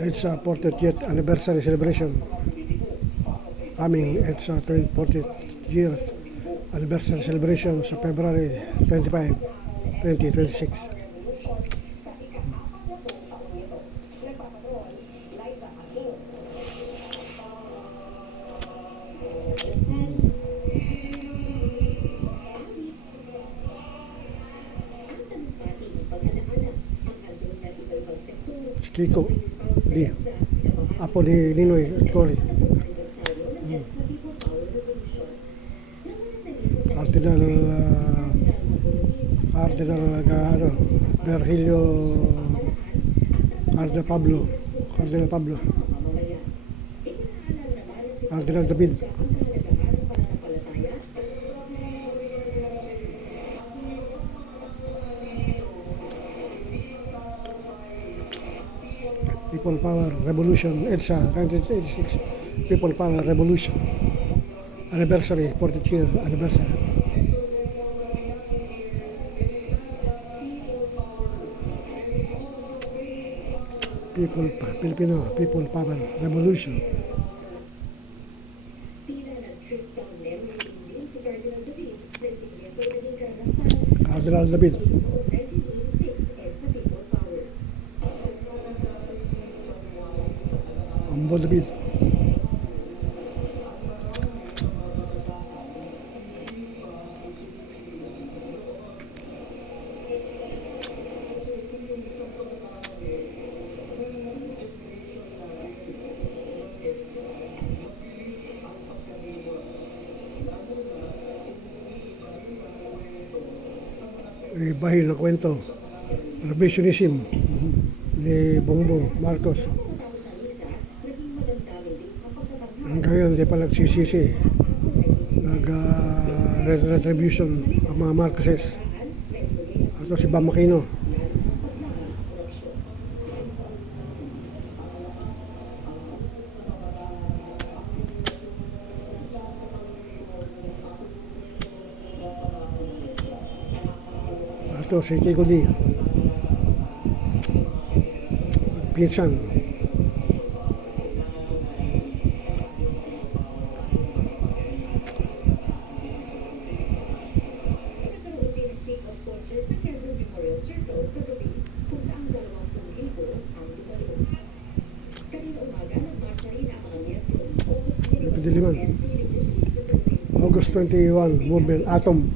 It's a 40th anniversary celebration. It's a 40th year anniversary celebration sa February 25, 2026. Si Kiko, di, apo ni Ninoy at Cory. Cardinal Virgilio Cardinal Pablo Cardinal David. People Power Revolution, EDSA 1986 People Power Revolution anniversary, 40th year anniversary. Filipino People Power Revolution. Cardinal David. Ambo David. Bahil na kwento, revisionism ni Bongbong Marcos. Hanggang ngayon hindi pa nagsisisi, retribution ang mga Marcoses. Ito si Bam Aquino. Ito si Kiko D. Pinsan. Diliman. August 21 movement Atom.